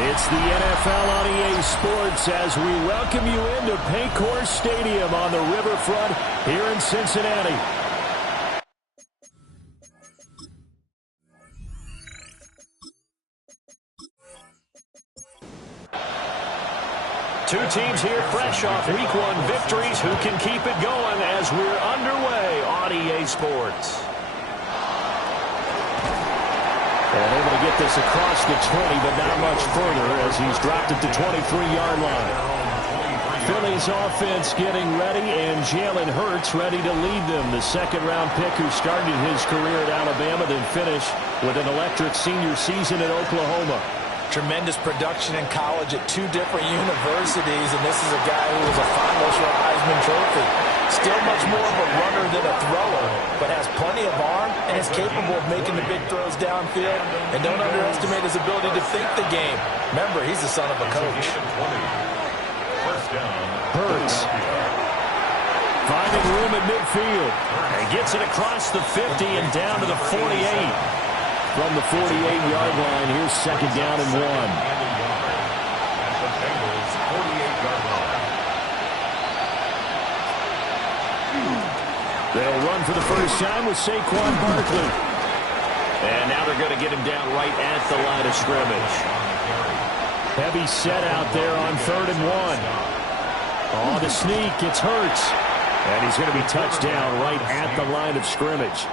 It's the NFL on EA Sports as we welcome you into Paycor Stadium on the riverfront here in Cincinnati. Two teams here fresh off Week 1 victories. Who can keep it going as we're underway on EA Sports? And able to get this across the 20, but not much further as he's dropped at the 23-yard line. Philly's offense getting ready, and Jalen Hurts ready to lead them. The second-round pick who started his career at Alabama, then finished with an electric senior season at Oklahoma. Tremendous production in college at two different universities, and this is a guy who was a finalist for a Heisman Trophy. Still much more of a runner than a thrower, but has plenty of arm and is capable of making the big throws downfield. And don't underestimate his ability to think the game. Remember, he's the son of a coach. Hurts finding room at midfield and gets it across the 50 and down to the 48. From the 48-yard line, here's second down and 1. They'll run for the first time with Saquon Barkley. And now they're going to get him down right at the line of scrimmage. Heavy set out there on 3rd and 1. Oh, the sneak, it's Hurts. And he's going to be touched down right at the line of scrimmage.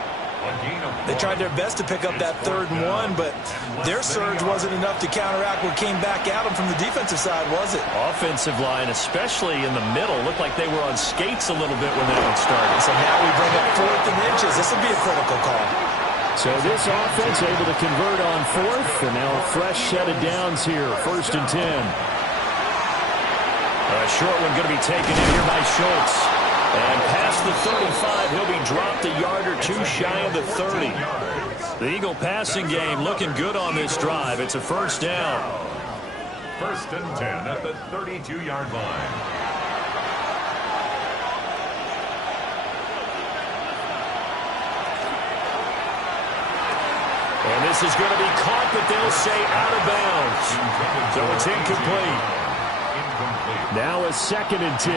They tried their best to pick up that 3rd and 1, but their surge wasn't enough to counteract what came back at them from the defensive side, was it? Offensive line, especially in the middle, looked like they were on skates a little bit when that one started. So now we bring up 4th and inches. This will be a critical call. So this offense able to convert on 4th, and now a fresh set of downs here, 1st and 10. A short one going to be taken in here by Schultz. And past the 35, he'll be dropped a yard or two shy of the 30. The Eagle passing game looking good on this drive. It's a first down. 1st and 10 at the 32-yard line. And this is going to be caught, but they'll say out of bounds. So it's incomplete. Now a 2nd and 10.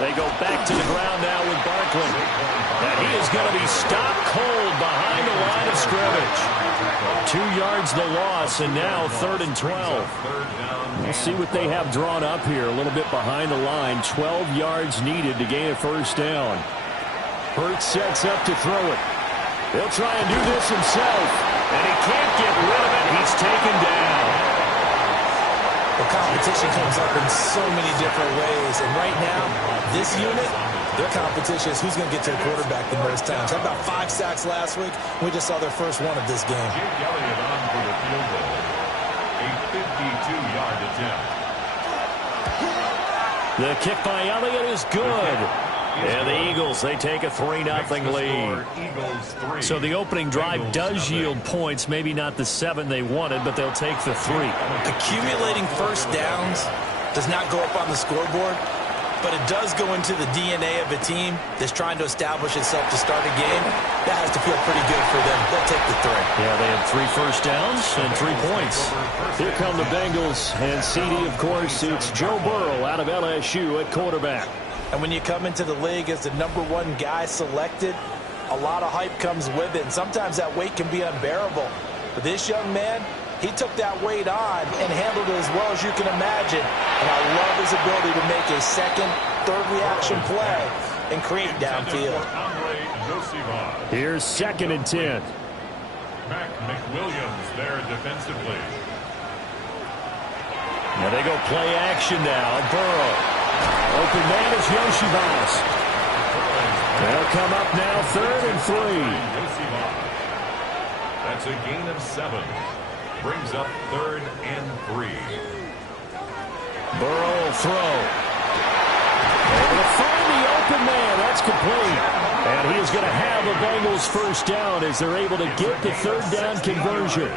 They go back to the ground now with Barkley. And he is going to be stopped cold behind the line of scrimmage. 2 yards the loss, and now 3rd and 12. We'll see what they have drawn up here. A little bit behind the line. 12 yards needed to gain a first down. Hurts sets up to throw it. He'll try and do this himself. And he can't get rid of it. He's taken down. The competition comes up in so many different ways. And right now, this unit, their competition is who's going to get to the quarterback the most times. Had about 5 sacks last week. We just saw their first one of this game. Jake Elliott on for the field goal. A 52-yard attempt. The kick by Elliott is good. And the Eagles, they take a 3-0 lead. So the opening drive does yield points. Maybe not the 7 they wanted, but they'll take the 3. Accumulating first downs does not go up on the scoreboard, but it does go into the DNA of a team that's trying to establish itself to start a game. That has to feel pretty good for them. They'll take the 3. Yeah, they had 3 first downs and 3 points. Here come the Bengals, and CD, of course, it's Joe Burrow out of LSU at quarterback. And when you come into the league as the #1 guy selected, a lot of hype comes with it. And sometimes that weight can be unbearable. But this young man, he took that weight on and handled it as well as you can imagine. And I love his ability to make a second, third reaction play and create downfield. Here's 2nd and 10. Mac McWilliams there defensively. Now they go play action now. Burrow. Open man is Yoshibas. They'll come up now 3rd and 3. That's a gain of 7. brings up 3rd and 3. Burrow will throw. Able to find the open man. That's complete. And he is going to have a Bengals first down as they're able to get the 3rd down conversion.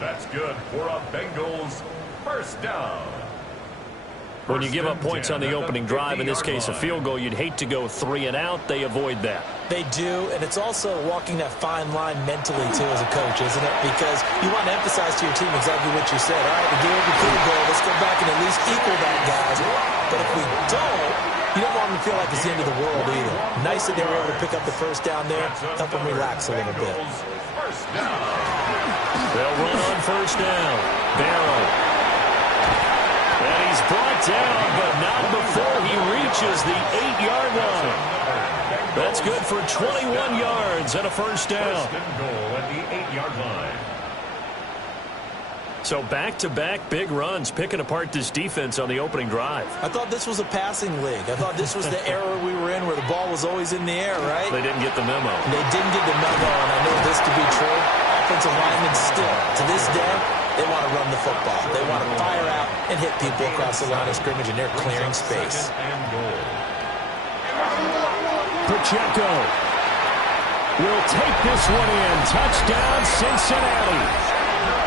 That's good for a Bengals first down. When you give up points on the opening drive, in this case a field goal, you'd hate to go 3 and out. They avoid that. They do, and it's also walking that fine line mentally, too, as a coach, isn't it? Because you want to emphasize to your team exactly what you said. All right, we gave up a field goal. Let's go back and at least equal that, guys. But if we don't, you don't want them to feel like it's the end of the world either. Nice that they were able to pick up the first down there, help them relax a little bit. They'll run on first down. Barrow. And he's brought down, but not before he reaches the 8-yard line. That's good for 21 yards and a first down. First and goal at the 8-yard line. So back-to-back big runs, picking apart this defense on the opening drive. I thought this was a passing league. I thought this was the era we were in where the ball was always in the air, right? They didn't get the memo. They didn't get the memo, and I know this to be true. Offensive linemen still, to this day, they want to run the football. They want to fire out and hit people across the line of scrimmage, and they're clearing space. Second and goal. Pacheco will take this one in. Touchdown, Cincinnati.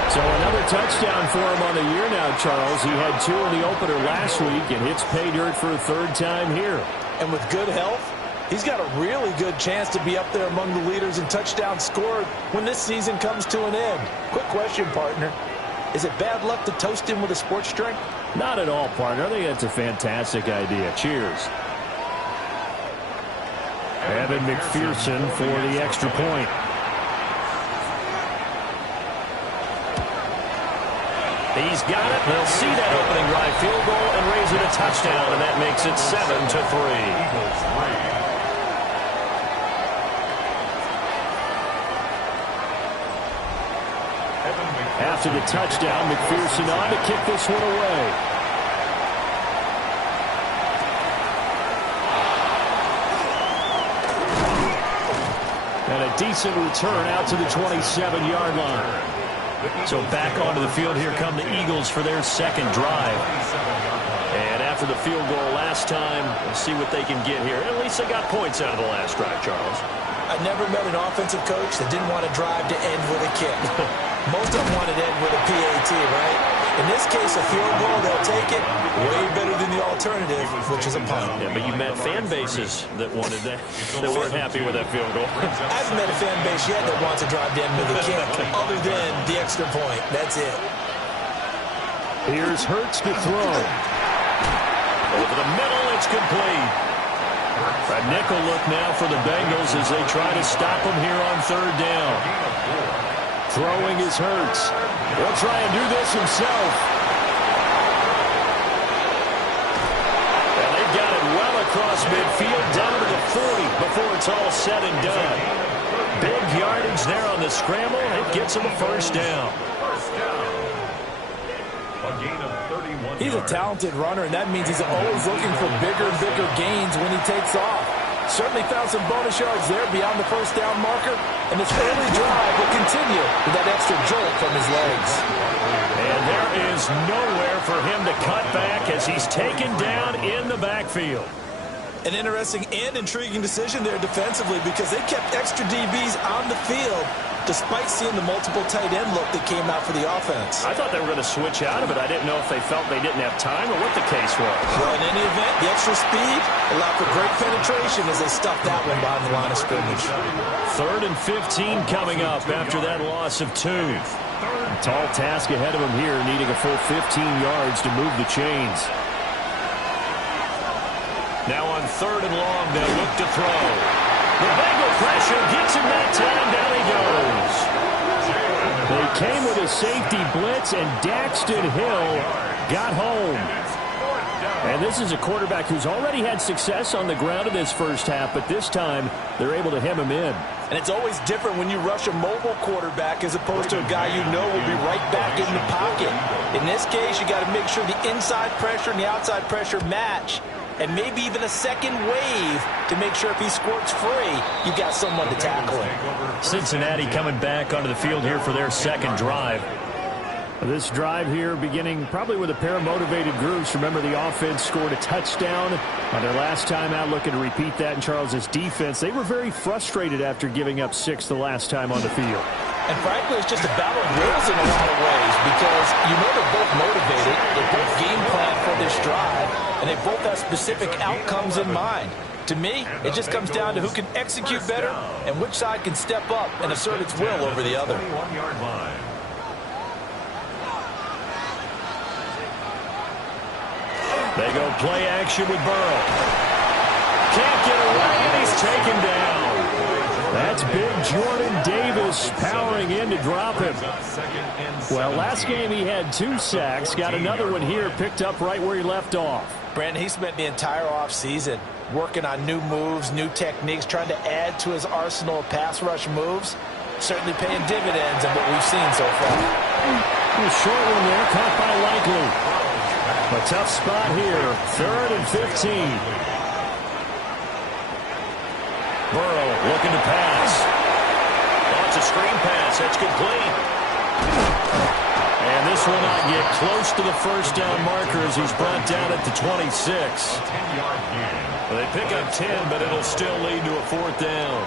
So another touchdown for him on the year now, Charles. He had 2 in the opener last week and hits pay dirt for a 3rd time here. And with good health, he's got a really good chance to be up there among the leaders in touchdowns scored when this season comes to an end. Quick question, partner. Is it bad luck to toast him with a sports drink? Not at all, partner. I think that's a fantastic idea. Cheers. Evan McPherson for the extra point. He's got it. They'll see that opening drive field goal and raise it a touchdown, and that makes it 7-3. After the touchdown, McPherson on to kick this one away. And a decent return out to the 27-yard line. So back onto the field, here come the Eagles for their second drive. And after the field goal last time, we'll see what they can get here. At least they got points out of the last drive, Charles. I never met an offensive coach that didn't want to drive to end with a kick. Most of them wanted to end with a PAT, right? In this case, a field goal, they'll take it. Way better than the alternative, which is a punt. Yeah, but you met fan bases that wanted that, that weren't happy with that field goal. I haven't met a fan base yet that wants to drive to end with a kick, other than the extra point. That's it. Here's Hurts to throw. Over the middle, it's complete. A nickel look now for the Bengals as they try to stop them here on 3rd down. Throwing is Hurts. He'll try and do this himself. And they've got it well across midfield, down to the 40 before it's all said and done. Big yardage there on the scramble. It gets him a first down. A gain of 31 He's a talented runner, and that means he's always looking for bigger and bigger gains when he takes off. Certainly found some bonus yards there beyond the first down marker, and this early drive will continue with that extra jolt from his legs. And there is nowhere for him to cut back as he's taken down in the backfield. An interesting and intriguing decision there defensively because they kept extra DBs on the field despite seeing the multiple tight end look that came out for the offense. I thought they were going to switch out of it. I didn't know if they felt they didn't have time or what the case was. Well, in any event, the extra speed allowed for great penetration as they stuffed that one behind the line of scrimmage. 3rd and 15 coming up after that loss of 2. A tall task ahead of him here, needing a full 15 yards to move the chains. Now on 3rd and long, they'll look to throw. The Bengal pressure gets him that time. Down he goes. They came with a safety blitz, and Daxton Hill got home. And this is a quarterback who's already had success on the ground in this first half, but this time they're able to hem him in. And it's always different when you rush a mobile quarterback as opposed to a guy you know will be right back in the pocket. In this case, you got to make sure the inside pressure and the outside pressure match. and maybe even a second wave to make sure if he squirts free, you've got someone to tackle him. Cincinnati coming back onto the field here for their second drive. This drive here beginning probably with a pair of motivated groups. Remember, the offense scored a touchdown on their last time out, looking to repeat that in Charles' defense. They were very frustrated after giving up 6 the last time on the field. And frankly, it's just a battle of wills in a lot of ways because you know they're both motivated, they both game plan for this drive, and they both have specific outcomes in mind. To me, it just comes down to who can execute better and which side can step up and assert its will over the other. They go play action with Burrow. Can't get away, and he's taken down. That's big Jordan Davis powering in to drop him. Well, last game he had 2 sacks. Got another one here, picked up right where he left off. Brandon, he spent the entire offseason working on new moves, new techniques, trying to add to his arsenal of pass rush moves. Certainly paying dividends in what we've seen so far. A short one there, caught by Likely. A tough spot here, 3rd and 15. Burrow looking to pass. Launch a screen pass, that's complete. And this will not get close to the first down marker as he's brought down at the 26. Well, they pick up 10, but it'll still lead to a 4th down.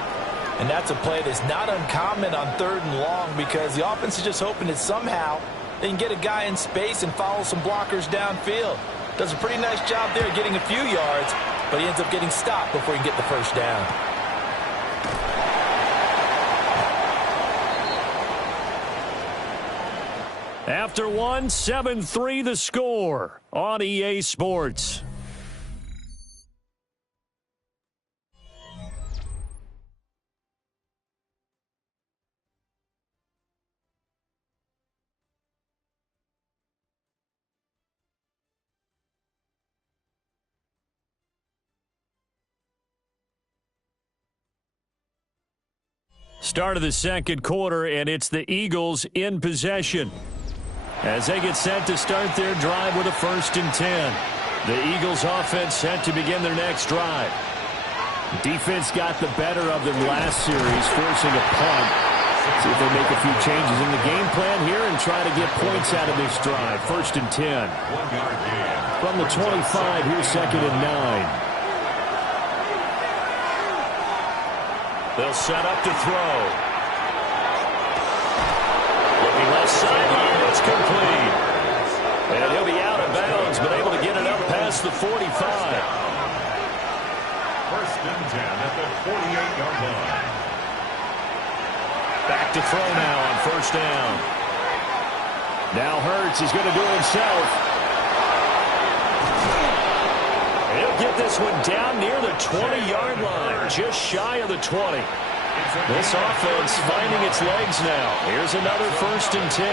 And that's a play that's not uncommon on 3rd and long because the offense is just hoping that somehow they can get a guy in space and follow some blockers downfield. Does a pretty nice job there getting a few yards, but he ends up getting stopped before he can get the first down. After 1, 7-3 the score on EA Sports. Start of the second quarter, and it's the Eagles in possession as they get set to start their drive with a 1st and 10. The Eagles offense set to begin their next drive. Defense got the better of them last series, forcing a punt. See if they make a few changes in the game plan here and try to get points out of this drive. 1st and 10. From the 25, here's 2nd and 9. They'll set up to throw. Looking left sideline, it's complete. And he'll be out of bounds, but able to get it up past the 45. 1st and 10 at the 48-yard line. Back to throw now on 1st down. Now Hurts is going to do it himself. He'll get this one down near the 20-yard line, just shy of the 20. This offense finding its legs now. Here's another 1st and 10.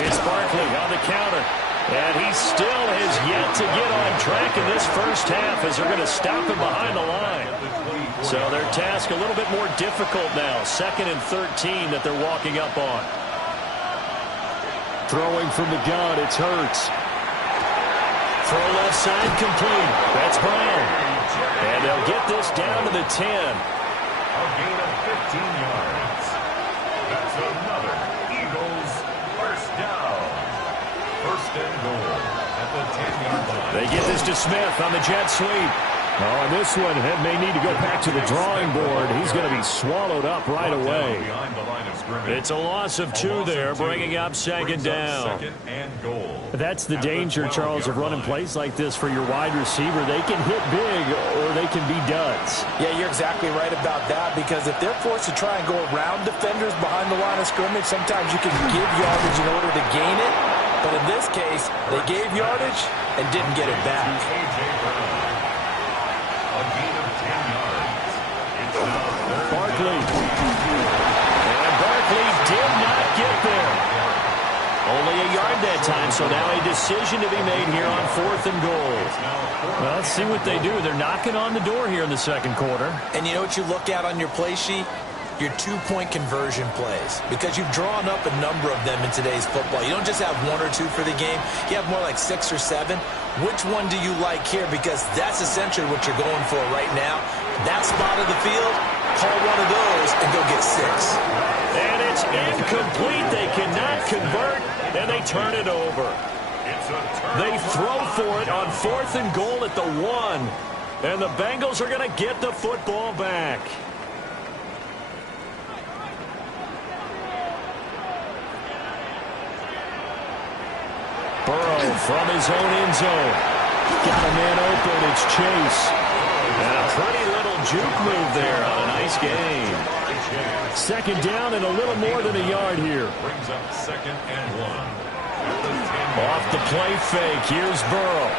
It's Barkley on the counter. And he still has yet to get on track in this first half as they're going to stop him behind the line. So their task a little bit more difficult now. 2nd and 13 that they're walking up on. Throwing from the gun, it's Hurts. Throw left side complete. That's Brown. And they'll get this down to the 10. A gain of 15 yards. That's another Eagles 1st down. 1st and goal at the 10-yard line. They get this to Smith on the jet sweep. Oh, and this one may need to go back to the drawing board. He's going to be swallowed up right away. It's a loss of 2 there, bringing up 2nd down. 2nd and goal. That's the danger, Charles, of running plays like this for your wide receiver. They can hit big or they can be duds. Yeah, you're exactly right about that because if they're forced to try and go around defenders behind the line of scrimmage, sometimes you can give yardage in order to gain it. But in this case, they gave yardage and didn't get it back. A gain of 10 yards. It's now Barkley. And Barkley did not get there. Only a yard that time, so now a decision to be made here on 4th and goal. Well, let's see what they do. They're knocking on the door here in the second quarter. And you know what you look at on your play sheet? your two-point conversion plays, because you've drawn up a number of them in today's football. You don't just have one or two for the game. You have more like 6 or 7. Which one do you like here? Because that's essentially what you're going for right now. That spot of the field, call one of those and go get 6. And it's incomplete. They cannot convert, and they turn it over. They throw for it on 4th and goal at the 1. And the Bengals are going to get the football back. Burrow from his own end zone. Got a man open. It's Chase. And a pretty little juke move there on a nice game. 2nd down and a little more than a yard here. Brings up 2nd and 1. Off the play fake. Here's Burrow.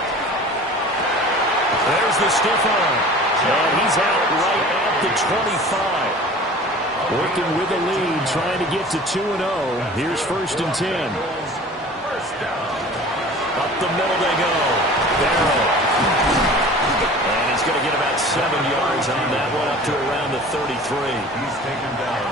There's the stiff arm. And he's out right at the 25. Working with the lead, trying to get to 2-0. Here's 1st and 10. Up the middle they go. Barrow. And he's going to get about 7 yards on that one, up to around the 33. He's taken down.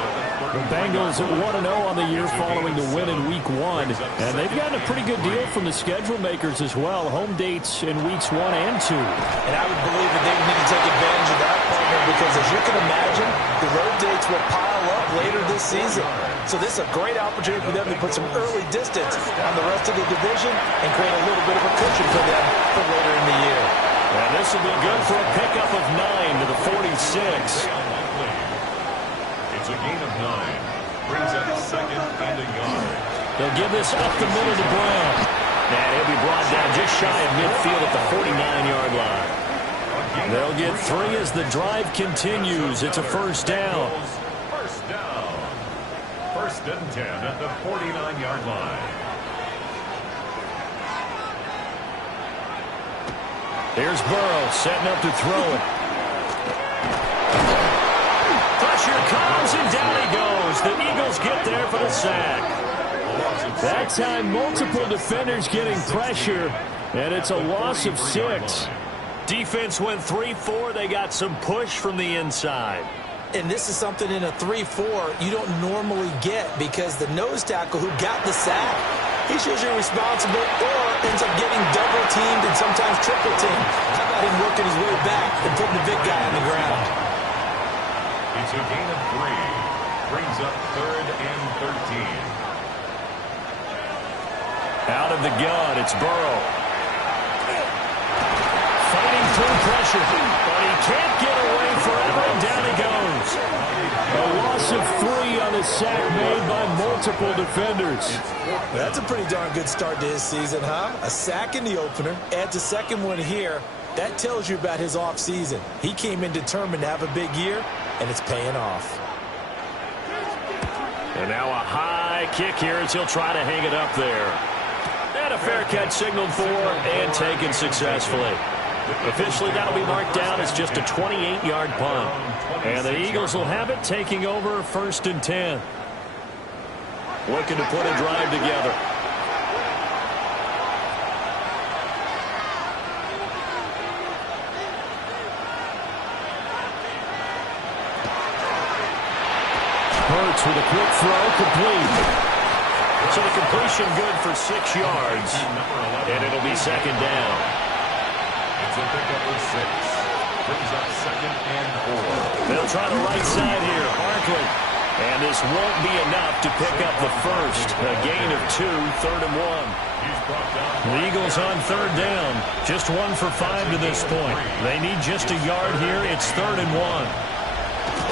The Bengals are 1-0 on the year following the win in Week 1. And they've gotten a pretty good deal from the schedule makers as well. Home dates in Weeks 1 and 2. And I would believe that they would need to take advantage of that, partner, because as you can imagine, the road dates will pile up later this season. So this is a great opportunity for them to put some early distance on the rest of the division and create a little bit of a cushion for them for later in the year. And this will be good for a pickup of 9 to the 46. It's a gain of 9. Brings up 2nd and a yard. They'll give this up the middle to Brown. And he'll be brought down just shy of midfield at the 49-yard line. They'll get 3 as the drive continues. It's a 1st down. First down. 1st and 10 at the 49-yard line. Here's Burrow setting up to throw it. Pressure comes, and down he goes. The Eagles get there for the sack. That time, multiple defenders getting pressure, and it's a loss of 6. Defense went 3-4. They got some push from the inside. And this is something in a 3-4 you don't normally get, because the nose tackle who got the sack, he's usually responsible or ends up getting double-teamed and sometimes triple-teamed. How about him working his way back and putting the big guy on the ground? It's a gain of 3. Brings up 3rd and 13. Out of the gun, it's Burrow. Fighting through pressure, but he can't get away forever, and down he goes. A loss of 3 on a sack made by multiple defenders. That's a pretty darn good start to his season, huh? A sack in the opener, adds a 2nd one here. That tells you about his offseason. He came in determined to have a big year, and it's paying off. And now a high kick here as he'll try to hang it up there. And a fair catch signaled for and taken successfully. Officially, that'll be marked down as just a 28-yard punt. And the Eagles will have it, taking over 1st and 10. Looking to put a drive together. Hurts with a quick throw, complete. So the completion good for 6 yards. And it'll be 2nd down. It's a pickup of 6. Brings up 2nd and 4. They'll try the right side here. Barkley. And this won't be enough to pick up the first. A gain of 2, 3rd and 1. The Eagles on 3rd down. Just 1 for 5 to this point. They need just a yard here. It's 3rd and 1.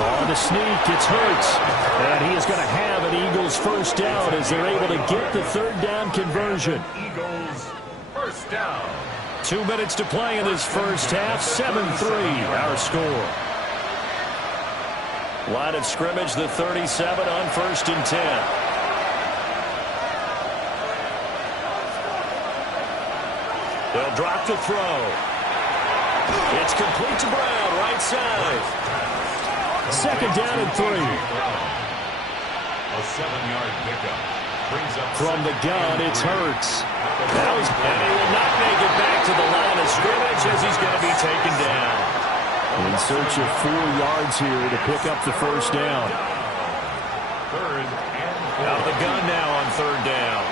On the sneak, it's Hurts. And he is going to have an Eagles first down as they're able to get the 3rd down conversion. Eagles first down. 2 minutes to play in this first half. 7-3 our score. Line of scrimmage, the 37 on 1st and 10. They'll drop the throw. It's complete to Brown, right side. 2nd down and 3. A 7-yard pickup. Brings up From the gun, it's Hurts. And he will not make it back to the line of scrimmage as he's going to be taken down. In search of 4 yards here to pick up the first down. third and Out of the gun now on third down.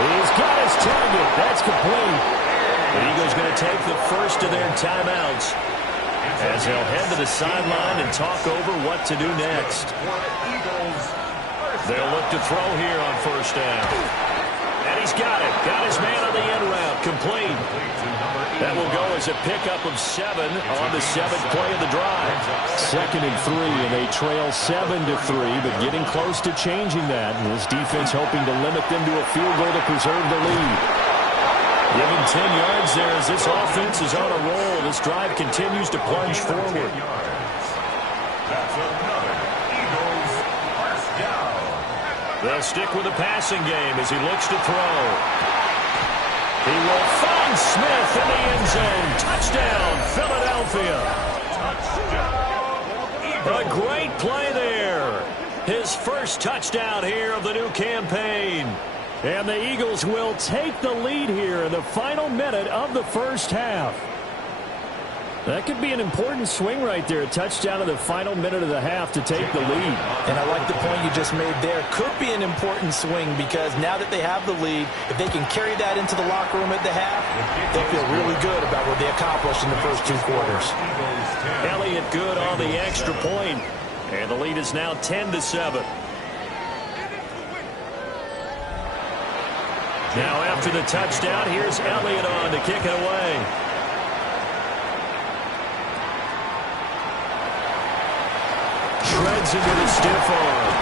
He's got his target. That's complete. The Eagles going to take the first of their timeouts as they'll head to the sideline and talk over what to do next. They'll look to throw here on first down. And he's got it. Got his man on the end route. Complete. That will go as a pickup of 7 on the 7th play of the drive. 2nd and 3, and they trail 7-3, but getting close to changing that. And this defense hoping to limit them to a field goal to preserve the lead. Given 10 yards there as this offense is on a roll. This drive continues to plunge forward. That's another Eagles first down. They'll stick with the passing game as he looks to throw. He will find Smith in the end zone. Touchdown, Philadelphia. A great play there. His first touchdown here of the new campaign. And the Eagles will take the lead here in the final minute of the first half. That could be an important swing right there. A touchdown in the final minute of the half to take the lead. And I like the point you just made there. Could be an important swing because now that they have the lead, if they can carry that into the locker room at the half, they feel really good about what they accomplished in the first 2 quarters. Elliott good on the extra point. And the lead is now 10-7. Now after the touchdown, here's Elliott on to kick it away. Shreds into the stiff arm.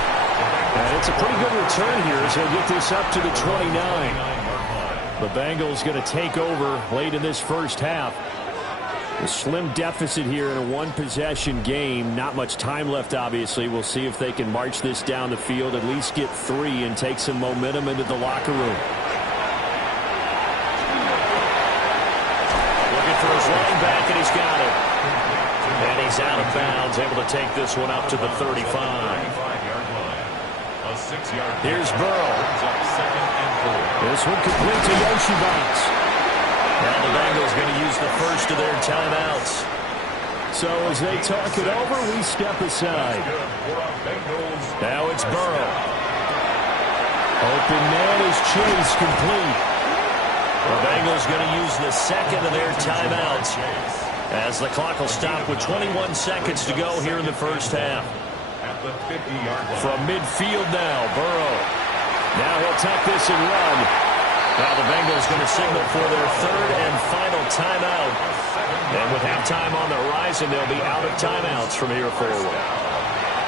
And it's a pretty good return here as he'll get this up to the 29. The Bengals going to take over late in this first half. A slim deficit here in a one-possession game. Not much time left, obviously. We'll see if they can march this down the field, at least get 3 and take some momentum into the locker room. Looking for his running back, and he's got it. And he's out of bounds, able to take this one up to the 35. Here's Burrow. This one complete to Yoshibats. Now the Bengals going to use the first of their timeouts. So as they talk it over, we step aside. Now it's Burrow. Open man is Chase, complete. The Bengals going to use the second of their timeouts as the clock will stop with 21 seconds to go here in the first half. From midfield now, Burrow. Now he'll tuck this and run. Now the Bengals going to signal for their third and final timeout. And with halftime on the horizon, they'll be out of timeouts from here forward.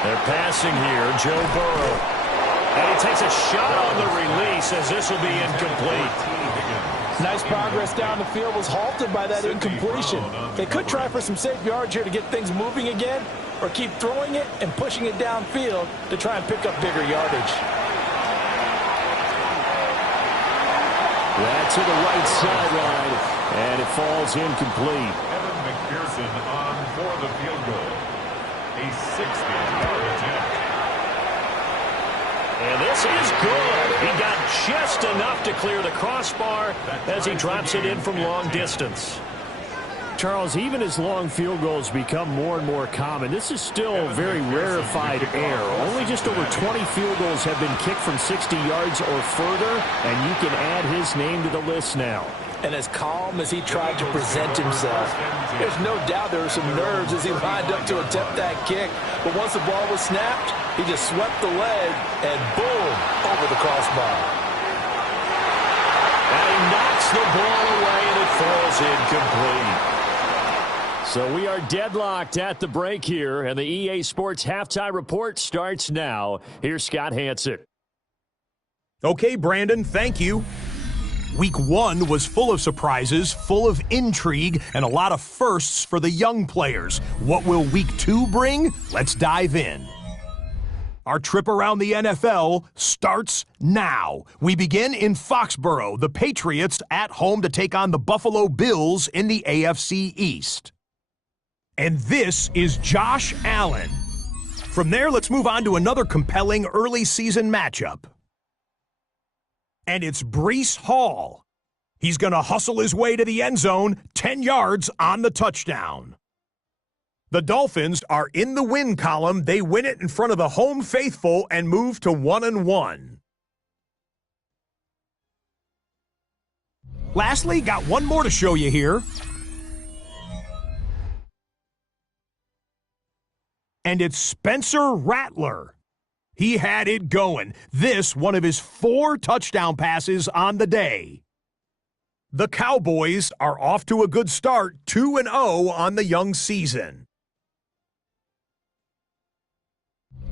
They're passing here, Joe Burrow. And he takes a shot on the release as this will be incomplete. Nice progress down the field, was halted by that incompletion. They could try for some safe yards here to get things moving again, or keep throwing it and pushing it downfield to try and pick up bigger yardage. That's to the right sideline, and it falls incomplete. Evan McPherson on for the field goal. A 60-yard attempt. And this is good. He got just enough to clear the crossbar as he drops it in from long distance. Charles, even as long field goals become more and more common, this is still very rarefied air. Only just over 20 field goals have been kicked from 60 yards or further, and you can add his name to the list now. And as calm as he tried to present himself, there's no doubt there were some nerves as he lined up to attempt that kick. But once the ball was snapped, he just swept the leg and boom, over the crossbar. And he knocks the ball away and it falls incomplete. So we are deadlocked at the break here, and the EA Sports Halftime Report starts now. Here's Scott Hansen. Okay, Brandon, thank you. Week 1 was full of surprises, full of intrigue, and a lot of firsts for the young players. What will Week 2 bring? Let's dive in. Our trip around the NFL starts now. We begin in Foxborough, the Patriots at home to take on the Buffalo Bills in the AFC East. And this is Josh Allen. From there, let's move on to another compelling early season matchup. And it's Breece Hall. He's going to hustle his way to the end zone, 10 yards on the touchdown. The Dolphins are in the win column. They win it in front of the home faithful and move to 1-1. Lastly, got one more to show you here. And it's Spencer Rattler. He had it going. This, one of his 4 touchdown passes on the day. The Cowboys are off to a good start, 2-0 on the young season.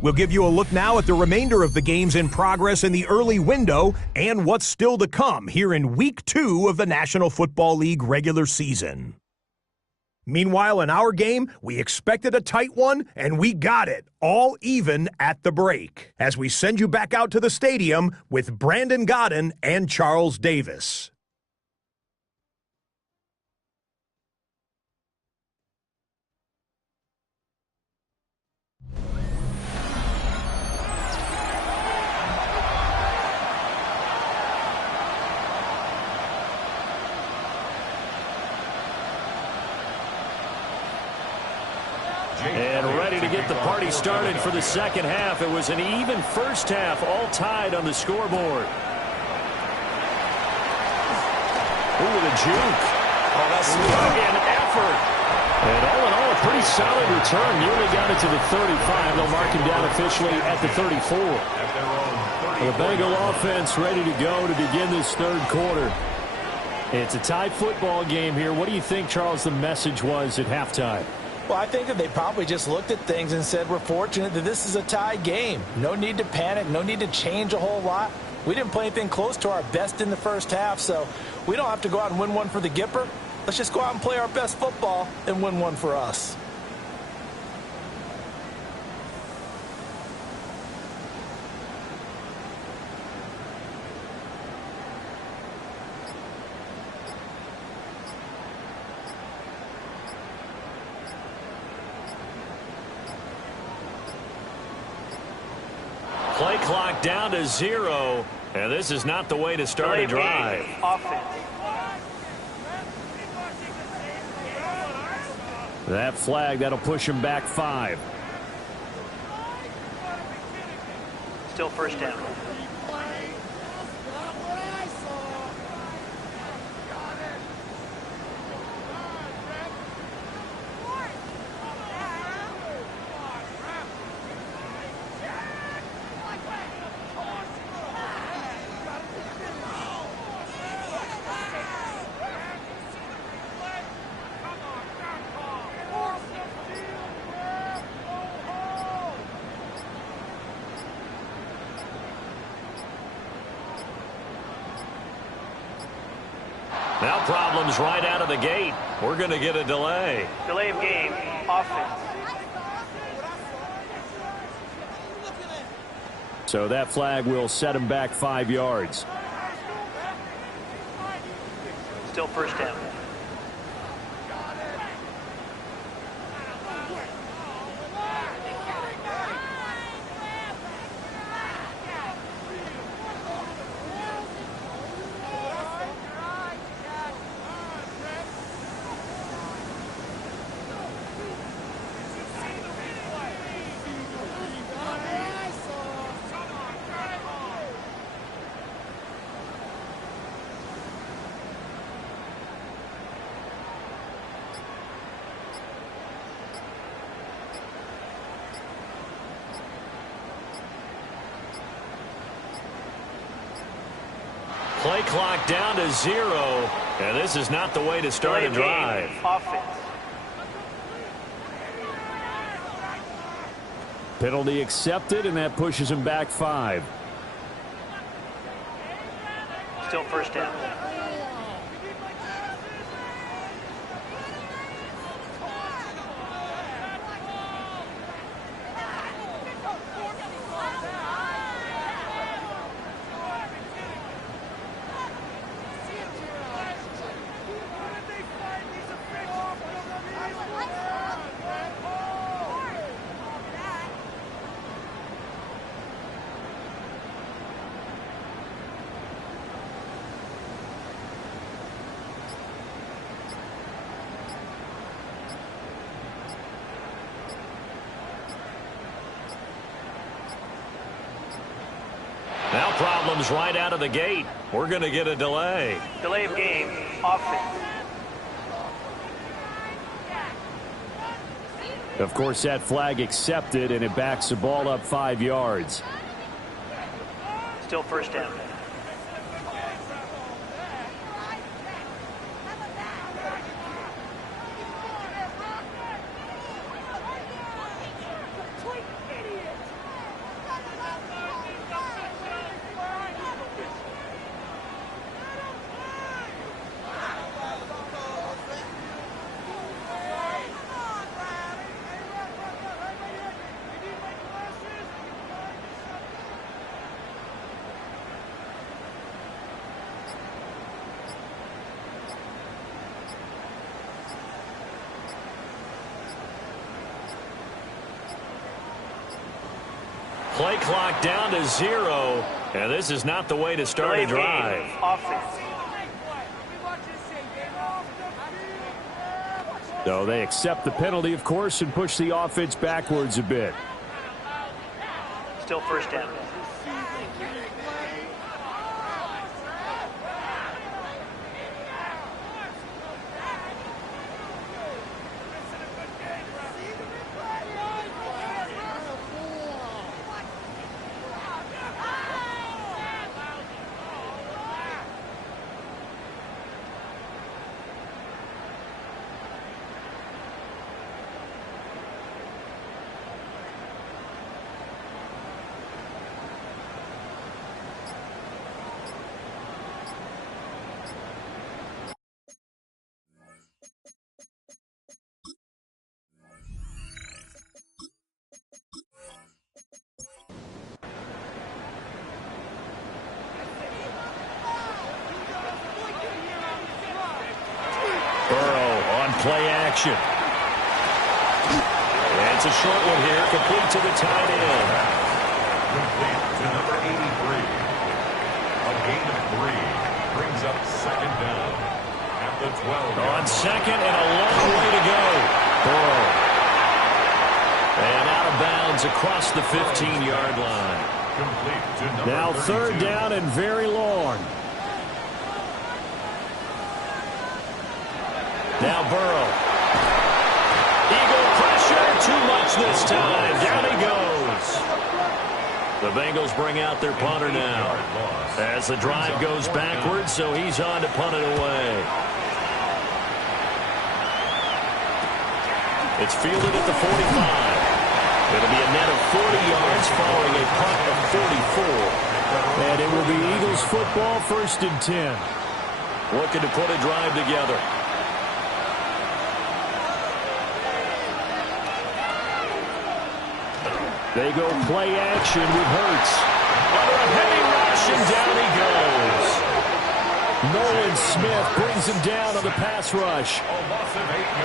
We'll give you a look now at the remainder of the games in progress in the early window and what's still to come here in Week 2 of the National Football League regular season. Meanwhile, in our game, we expected a tight one, and we got it, all even at the break, as we send you back out to the stadium with Brandon Godden and Charles Davis. And ready to get the party started for the second half. It was an even first half, all tied on the scoreboard. Ooh, the juke. Oh, that's an effort. And all in all, a pretty solid return. Nearly got it to the 35. They'll mark him down officially at the 34. The Bengal offense ready to go to begin this third quarter. It's a tight football game here. What do you think, Charles, the message was at halftime? Well, I think that they probably just looked at things and said, we're fortunate that this is a tie game. No need to panic. No need to change a whole lot. We didn't play anything close to our best in the first half, so we don't have to go out and win one for the Gipper. Let's just go out and play our best football and win one for us. Play clock down to 0, and this is not the way to start a drive. That flag, that'll push him back 5. Still first down. Now problems right out of the gate. We're going to get a delay. Delay of game, offense. So that flag will set him back 5 yards. Still first down. Play clock down to 0, and this is not the way to start a drive. Offense. Penalty accepted, and that pushes him back 5. Still first down. Now problems right out of the gate. We're going to get a delay. Delay of game, offense. Of course, that flag accepted, and it backs the ball up 5 yards. Still first down. Play clock down to 0, and this is not the way to start Delay a of drive. game, offense. So they accept the penalty, of course, and push the offense backwards a bit. Still first down. Play action. And it's a short one here, complete to the tight end. Complete to number 83. A gain of 3 brings up second down at the 12. On second and a long way to go. Burrow. And out of bounds across the 15-yard line. Complete to number Now 32. third down and very long. Now Burrow. Eagle pressure, too much this time. Down he goes. The Bengals bring out their punter now. As the drive goes backwards, so he's on to punt it away. It's fielded at the 45. It'll be a net of 40 yards following a punt of 44. And it will be Eagles football, 1st and 10. Looking to put a drive together. They go play action with Hurts. Under a heavy rush, and down he goes. Nolan Smith brings him down on the pass rush.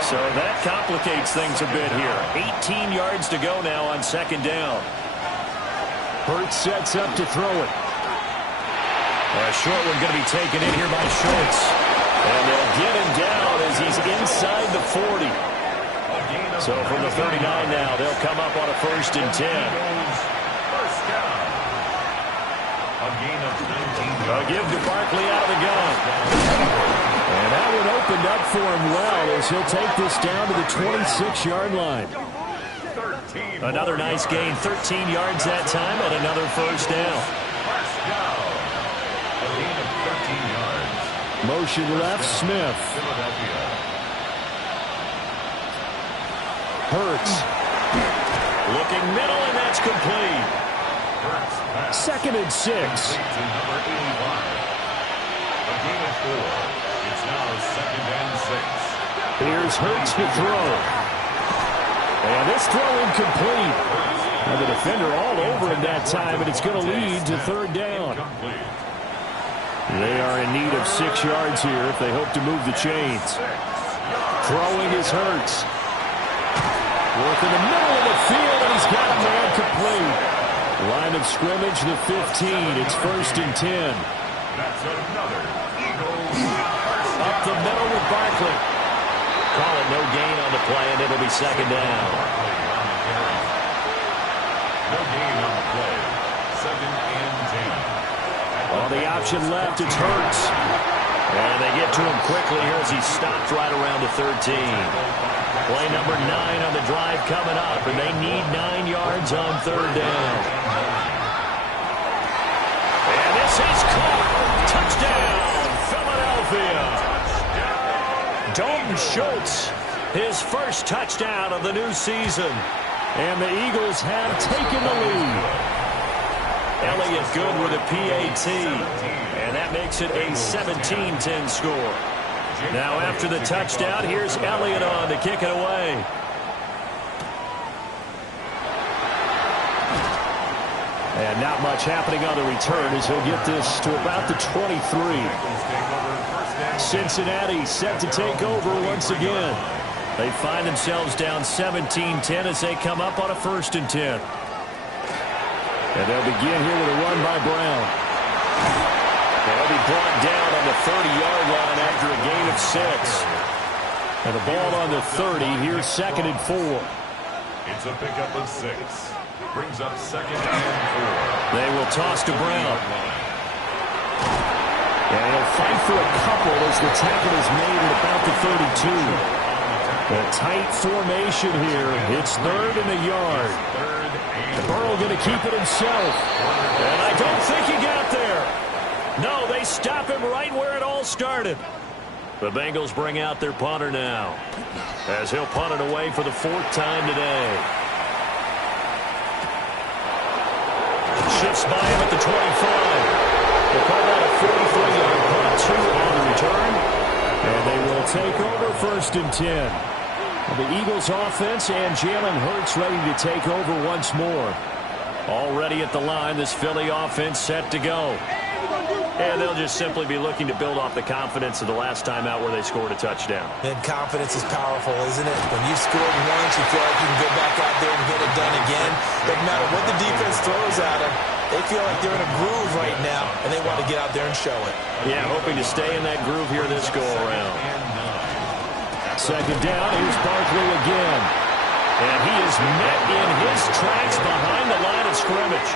So that complicates things a bit here. 18 yards to go now on second down. Hurts sets up to throw it. A short one going to be taken in here by Schultz. And they'll get him down as he's inside the 40. So from the 39 now, they'll come up on a 1st and 10. First down. A gain of 19. A give to Barkley out of the gun. And that one opened up for him well as he'll take this down to the 26-yard line. 13. Another nice gain, 13 yards that time, and another first down. First down. A gain of 13 yards. Motion left, Smith. Philadelphia. Hurts. Looking middle, and that's complete. Hurts pass. 2nd and 6. To number 85. A gain of 4. It's now 2nd and 6. Here's Hurts to throw. And this throw incomplete. And the defender all over him that time, and it's going to lead to 3rd down. They are in need of 6 yards here if they hope to move the chains. Throwing is Hurts. Work in the middle of the field, and he's got a man complete. Line of scrimmage, the 15. It's 1st and 10. That's another Eagles. Up the middle with Barkley. Call it no gain on the play, and it'll be second down. No gain on the play. 2nd and 10. On the option left, it's Hurts. And they get to him quickly here as he stopped right around the 13. Play number 9 on the drive coming up, and they need 9 yards on third down. And this is caught. Touchdown, Philadelphia. Dalton Schultz, his first touchdown of the new season. And the Eagles have taken the lead. Elliott good with a PAT, and that makes it a 17-10 score. Now after the touchdown, here's Elliott on to kick it away. And not much happening on the return as he'll get this to about the 23. Cincinnati set to take over once again. They find themselves down 17-10 as they come up on a 1st and 10. And they'll begin here with a run by Brown. They'll be brought down on the 30-yard line after a gain of 6. And the ball on the 30. Here's 2nd and 4. It's a pickup of 6. Brings up 2nd and 4. They will toss to Brown. And he'll fight for a couple as the tackle is made at about the 32. A tight formation here. It's 3rd and a yard. Burrow going to keep it himself. And I don't think he got there. No, they stop him right where it all started. The Bengals bring out their punter now, as he'll punt it away for the 4th time today. Shifts by him at the 25. They call that a 43-yard punt, 2 on the return. And they will take over 1st and 10. The Eagles offense and Jalen Hurts ready to take over once more. Already at the line, this Philly offense set to go. And they'll just simply be looking to build off the confidence of the last time out where they scored a touchdown. And confidence is powerful, isn't it? When you've scored once, you feel like you can go back out there and get it done again. Doesn't matter what the defense throws at them. They feel like they're in a groove right now, and they want to get out there and show it. Yeah, hoping to stay in that groove here this go-around. 2nd down, here's Barkley again. And he is met in his tracks behind the line of scrimmage.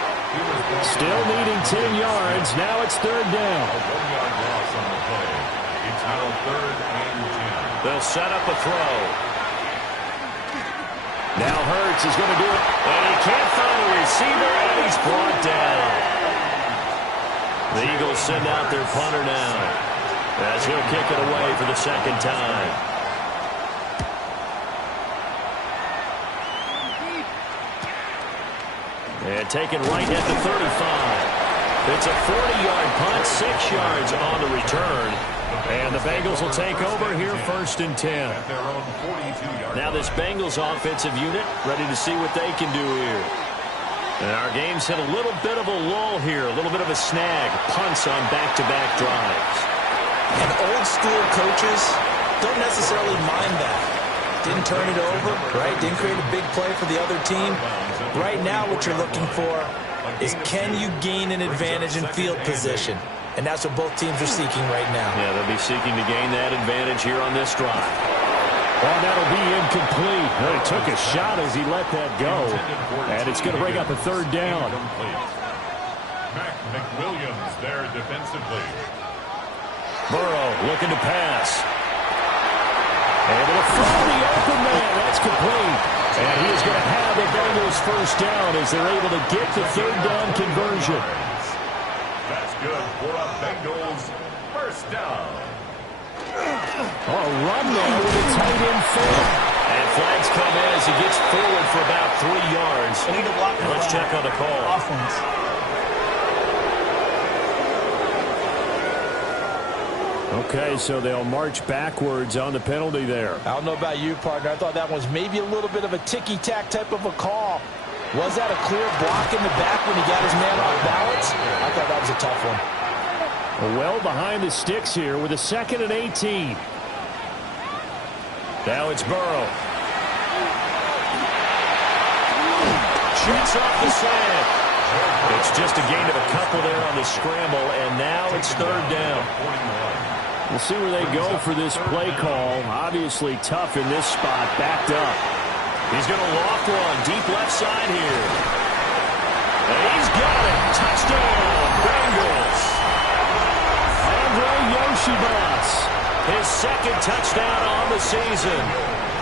Still needing 10 yards. Now it's 3rd down. A 1-yard loss on the play. It's now 3rd and 10. They'll set up a throw. Now Hurts is going to do it. And he can't find a receiver, and he's brought down. The Eagles send out their punter now, as he'll kick it away for the 2nd time. And taken right at the 35. It's a 40-yard punt, 6 yards on the return. And the Bengals will take over here 1st and 10. Now this Bengals offensive unit ready to see what they can do here. And our game's hit a little bit of a lull here, a little bit of a snag. Punts on back-to-back drives. And old-school coaches don't necessarily mind that. Didn't turn it over, right? Didn't create a big play for the other team. Right now what you're looking for is, can you gain an advantage in field position? And that's what both teams are seeking right now. Yeah, they'll be seeking to gain that advantage here on this drive. Well, that'll be incomplete. He took a shot as he let that go. And it's going to bring up a 3rd down. McWilliams there defensively. Burrow looking to pass. Able to throw the open man. That's complete. And he is going to have the Bengals 1st down as they're able to get the 3rd down conversion. That's good for a Bengals 1st down. A run there with a tight end fake. And flags come in as he gets forward for about 3 yards. They need to block the Let's check on the call. offense. Okay, so they'll march backwards on the penalty there. I don't know about you, partner. I thought that was maybe a little bit of a ticky-tack type of a call. Was that a clear block in the back when he got his man off balance? I thought that was a tough one. Well behind the sticks here with a 2nd and 18. Now it's Burrow. Shoots off the slant. It's just a gain of a couple there on the scramble, and now it's 3rd down. We'll see where they go for this play call. Obviously tough in this spot, backed up. He's going to loft one deep left side here. And he's got it. Touchdown, Bengals. His second touchdown on the season.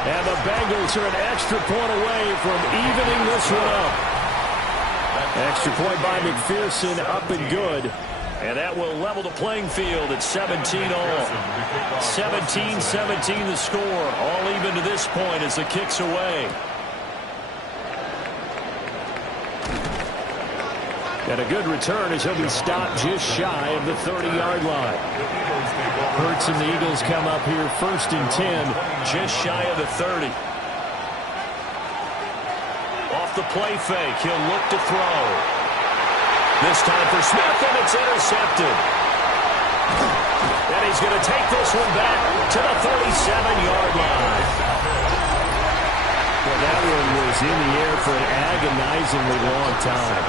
And the Bengals are an extra point away from evening this one up. Extra point by McPherson, up and good. And that will level the playing field at 17 all. 17-17 the score. All even to this point as the kick's away. And a good return as he'll be stopped just shy of the 30-yard line. Hurts and the Eagles come up here 1st and 10. Just shy of the 30. Off the play fake. He'll look to throw. This time for Smith, and it's intercepted. And he's going to take this one back to the 37-yard line. Well, that one was in the air for an agonizingly long time.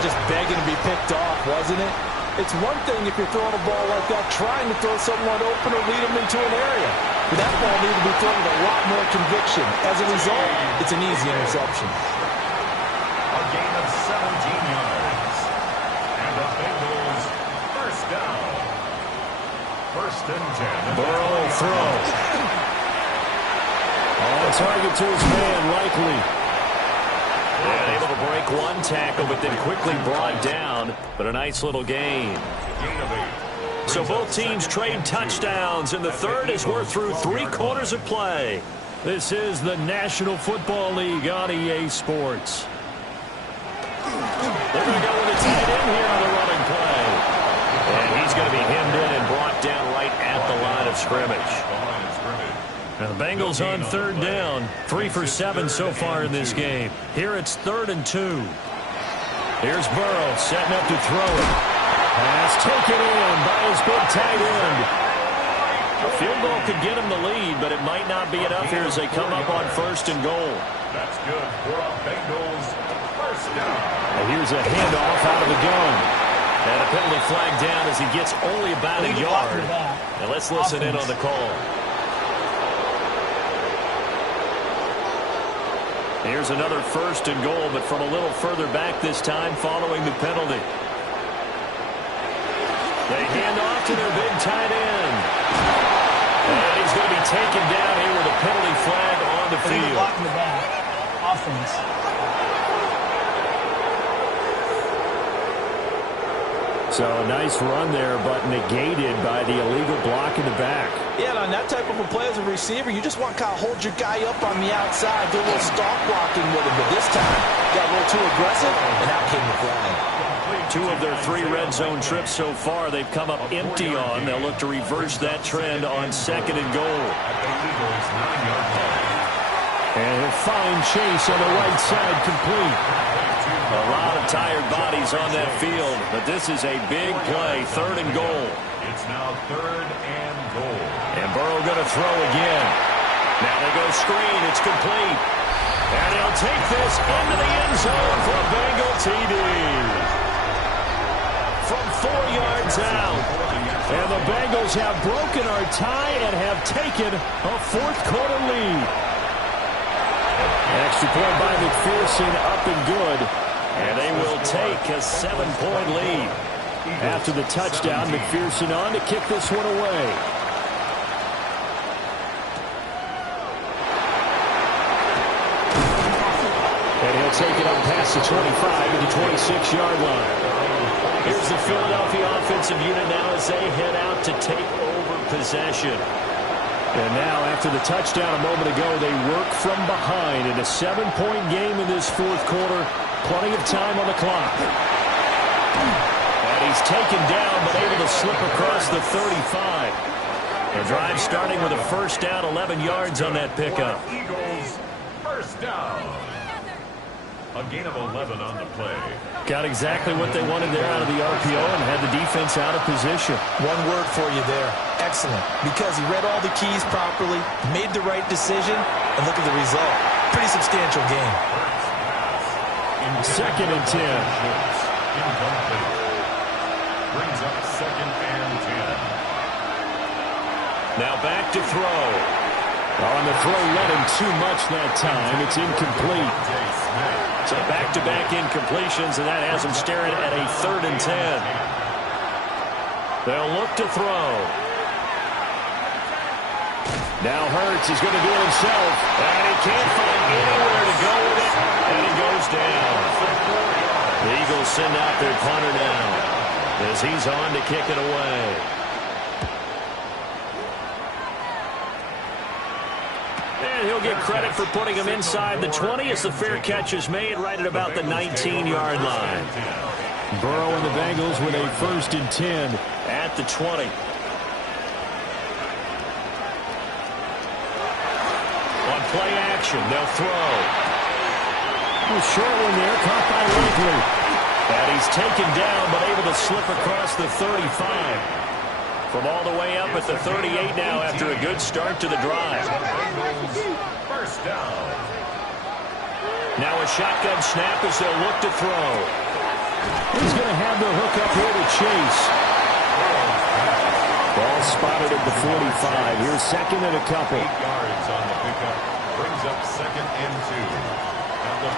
Just begging to be picked off, wasn't it? It's one thing if you're throwing a ball like that, trying to throw someone open or lead them into an area. But that ball needed to be thrown with a lot more conviction. As a result, it's an easy interception. A gain of 17 yards. And the Bengals first down. 1st and 10. Burrow throw. Target to his man, likely. And able to break one tackle, but then quickly brought down. But a nice little gain. Gain of 8. So both teams trade touchdowns, and the third as we're through 3 quarters of play. This is the National Football League on EA Sports. They're going to go with a tight end here on the running play. And he's going to be hemmed in and brought down right at the line of scrimmage. Now the Bengals on 3rd down. 3 for 7 so far in this game. Here it's 3rd and 2. Here's Burrow setting up to throw it. Pass taken in by his big tight end. A field goal could get him the lead, but it might not be enough here as they come up on 1st and goal. That's good for a Bengals first down. And here's a handoff out of the gun. And a penalty flag down as he gets only about a yard. Now let's listen in on the call. Here's another 1st and goal, but from a little further back this time following the penalty. They hand off to their big tight end. And he's going to be taken down here with a penalty flag on the field. Blocking the back. Offense. So a nice run there, but negated by the illegal block in the back. Yeah, and on that type of a play as a receiver, you just want to kind of hold your guy up on the outside, do a little stalk blocking with him. But this time, got a little too aggressive, and out came the flag. 2 of their 3 red zone trips so far, they've come up empty on. They'll look to reverse that trend on 2nd and goal. And he'll find Chase on the right side, complete. A lot of tired bodies on that field, but this is a big play, 3rd and goal. It's now 3rd and goal. And Burrow going to throw again. Now they go screen, it's complete. And he'll take this into the end zone for a Bengal TD. From 4 yards out. And the Bengals have broken our tie and have taken a 4th quarter lead. Extra point by McPherson, up and good. And they will take a 7-point lead. After the touchdown, McPherson on to kick this one away. And he'll take it up past the 25 to the 26-yard line. Here's the Philadelphia offensive unit now as they head out to take over possession. And now, after the touchdown a moment ago, they work from behind in a 7-point game in this 4th quarter. Plenty of time on the clock. And he's taken down, but able to slip across the 35. The drive starting with a 1st down, 11 yards on that pickup. Eagles first down. A gain of 11 on the play. Got exactly what they wanted there out of the RPO and had the defense out of position. One word for you there. Excellent. Because he read all the keys properly, made the right decision, and look at the result. Pretty substantial game. 2nd and 10. Incomplete. Brings up 2nd and 10. Now back to throw. On the throw, let him too much that time. It's incomplete. So back-to-back incompletions, and that has them staring at a 3rd and 10. They'll look to throw. Now Hurts is going to do it himself. And he can't find anywhere to go with it. And he goes down. The Eagles send out their punter now as he's on to kick it away. And he'll get credit for putting him inside the 20 as the fair catch is made right at about the 19-yard line. Burrow and the Bengals with a 1st and 10 at the 20. On play action, they'll throw. A short one there, caught by Likely. And he's taken down, but able to slip across the 35. From all the way up at the 38 now after a good start to the drive. First down. Now a shotgun snap as they'll look to throw. He's going to have the hook up here to Chase. Ball spotted at the 45. Here's 2nd and a couple. 8 yards on the pickup. Brings up 2nd and 2. At the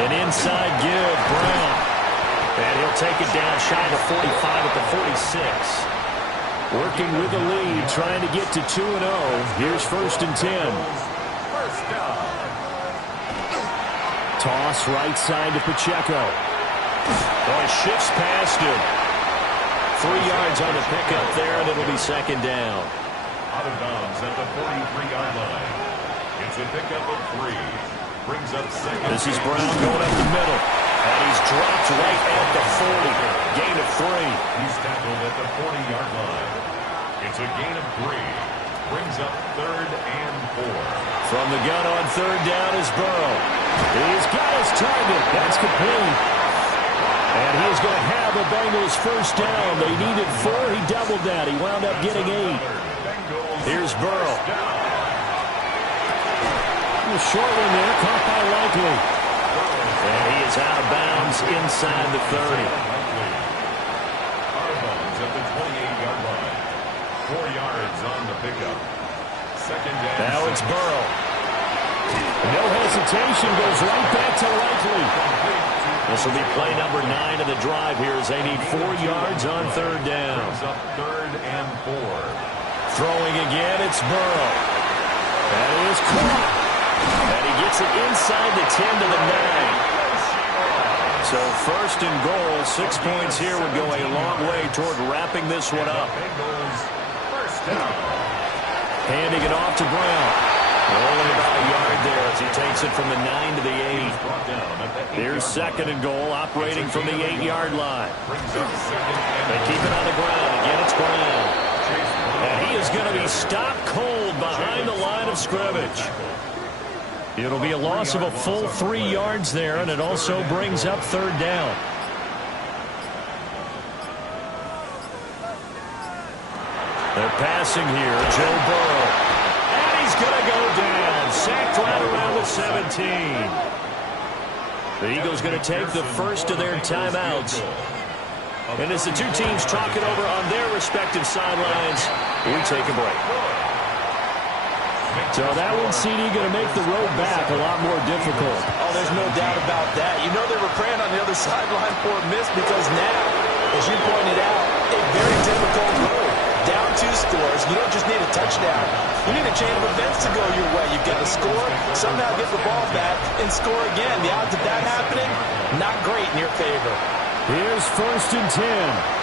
45. An inside give, Brown. And he'll take it down shy of the 45 at the 46. Working with the lead, trying to get to 2-0. Here's 1st and 10. First down. Toss right side to Pacheco. Boy, shifts past him. 3 yards on the pickup there, and it'll be 2nd down. Out of bounds at the 43-yard line. It's a pickup of 3. Brings up 2nd. This is Brown going up the middle. And he's dropped right at the 40. Gain of 3. He's tackled at the 40-yard line. It's a gain of 3. Brings up 3rd and 4. From the gun on 3rd down is Burrow. He's got his target. That's complete. And he is going to have the Bengals 1st down. They needed 4. He doubled that. He wound up getting 8. Here's Burrow. A short one there, caught by Likely. And he is out of bounds inside the 30. Out of bounds at the 28-yard line. 4 yards on the pickup. 2nd down. Now it's Burrow. No hesitation, goes right back to Likely. This will be play number 9 of the drive here as they need 4 yards on 3rd down. Brings up 3rd and 4. Throwing again, it's Burrow. That is caught. And he gets it inside the 10 to the 9. So 1st and goal, 6 points here would go a long way toward wrapping this one up. Bengals first down. Handing it off to Brown. Only about a yard there as he takes it from the 9 to the 8. Here's 2nd and goal, operating from the 8-yard line. They keep it on the ground. Again, it's Brown. And he is going to be stopped cold behind the line of scrimmage. It'll be a loss of a full 3 yards there, and it also brings up 3rd down. They're passing here. Joe Burrow. And he's going to go down. Sacked right around the 17. The Eagles going to take the first of their timeouts. And as the two teams talk it over on their respective sidelines, we take a break. So that one, CD, going to make the road back a lot more difficult. Oh, there's no doubt about that. You know they were praying on the other sideline for a miss because now, as you pointed out, a very difficult road. Down 2 scores. You don't just need a touchdown. You need a chain of events to go your way. You've got to score, somehow get the ball back, and score again. The odds of that happening, not great in your favor. Here's 1st and 10.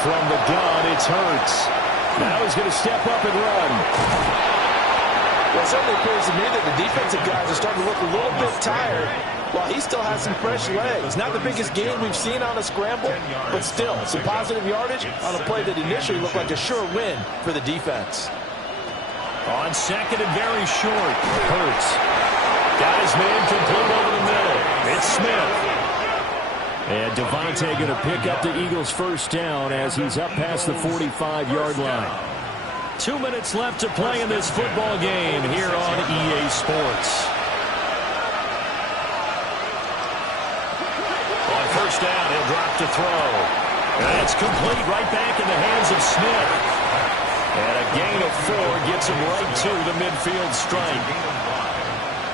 From the gun, it's Hurts. Now he's going to step up and run. Well, it certainly appears to me that the defensive guys are starting to look a little bit tired while he still has some fresh legs. Not the biggest gain we've seen on a scramble, but still, some positive yardage on a play that initially looked like a sure win for the defense. On 2nd and very short, Hurts. Got his man complete over the middle. It's Smith. And Devontae going to pick up the Eagles' 1st down as he's up past the 45-yard line. 2 minutes left to play in this football game here on EA Sports. On 1st down, he'll drop to throw. And it's complete right back in the hands of Smith. And a gain of 4 gets him right to the midfield stripe.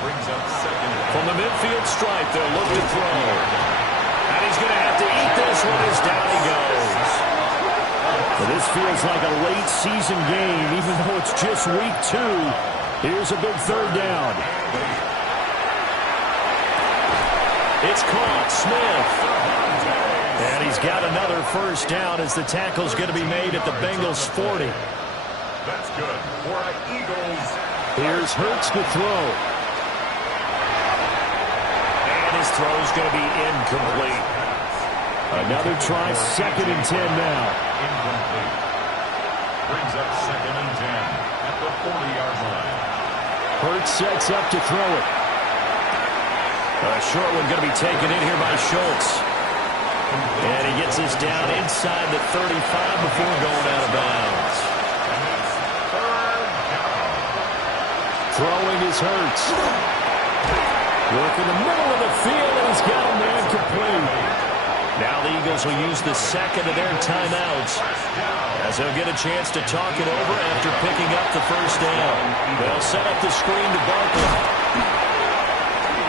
From the midfield stripe, they'll look to throw. And he's going to have to eat this one as down he goes. Well, this feels like a late season game, even though it's just week 2. Here's a big third down. It's caught. Smith. And he's got another first down as the tackle's going to be made at the Bengals 40. That's good for our Eagles. Here's Hurts to throw. And his throw's going to be incomplete. Another try, 2nd and 10 now. Incomplete. Brings up 2nd and 10 at the 40-yard line. Hurts sets up to throw it. A short one going to be taken in here by Schultz. And he gets this down inside the 35 before going out of bounds. And it's 3rd down. Throwing is Hurts. Work in the middle of the field, and he's got a man complete. Now the Eagles will use the second of their timeouts as they'll get a chance to talk it over after picking up the first down. They'll set up the screen to Barkley.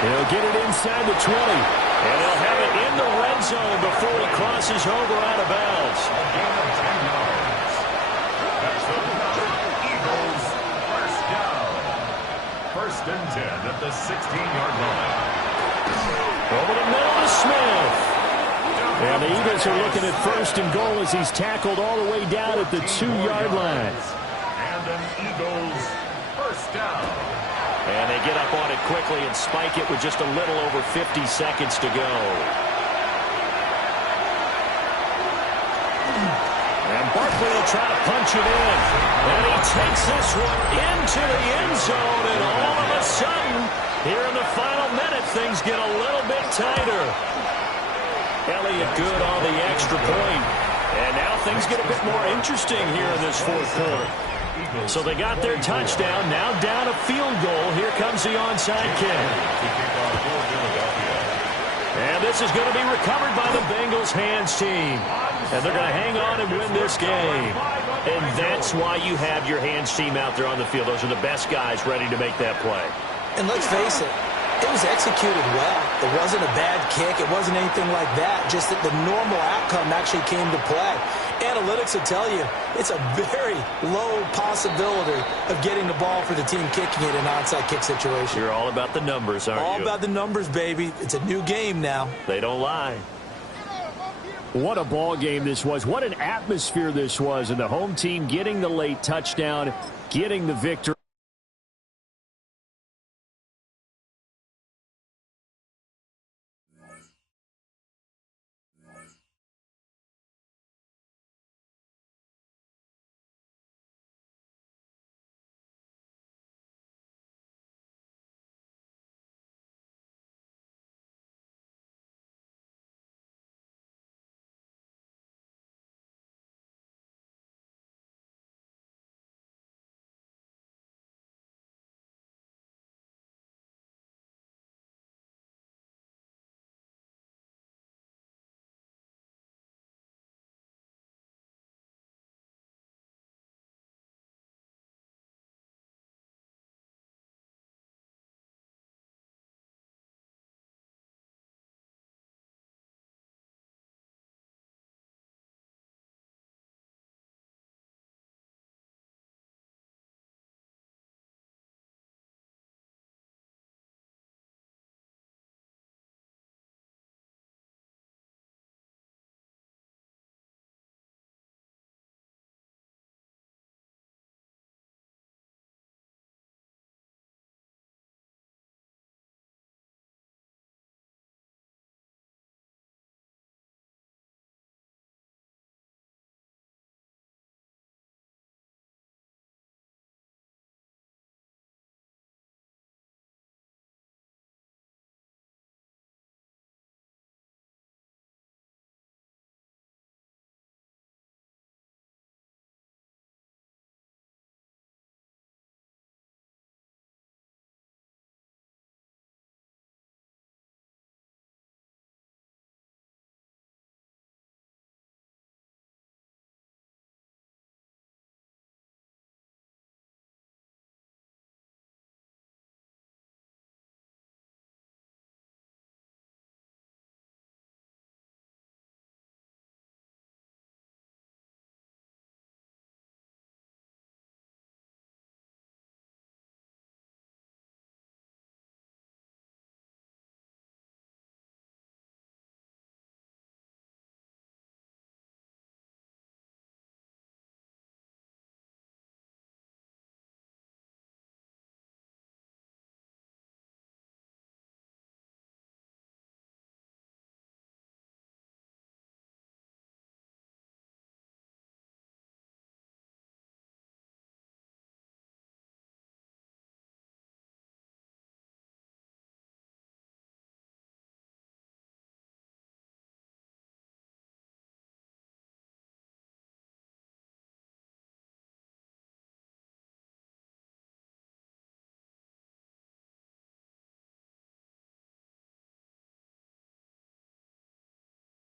He'll get it inside the 20. And they'll have it in the red zone before he crosses over out of bounds. A gain of 10 yards. That's another Eagles first down. 1st and 10 at the 16-yard line. Over the middle to Smith. And the Eagles are looking at 1st and goal as he's tackled all the way down at the 2-yard line. And an Eagles first down. And they get up on it quickly and spike it with just a little over 50 seconds to go. And Barkley will try to punch it in. And he takes this one into the end zone. And all of a sudden, here in the final minute, things get a little bit tighter. Elliott good on the extra point. And now things get a bit more interesting here in this 4th quarter. So they got their touchdown. Now down a field goal. Here comes the onside kick. And this is going to be recovered by the Bengals hands team. And they're going to hang on and win this game. And that's why you have your hands team out there on the field. Those are the best guys ready to make that play. And let's face it, it was executed well. It wasn't a bad kick. It wasn't anything like that. Just that the normal outcome actually came to play. Analytics will tell you it's a very low possibility of getting the ball for the team kicking it in an onside kick situation. You're all about the numbers, aren't you? All about the numbers, baby. It's a new game now. They don't lie. What a ball game this was. What an atmosphere this was. And the home team getting the late touchdown, getting the victory.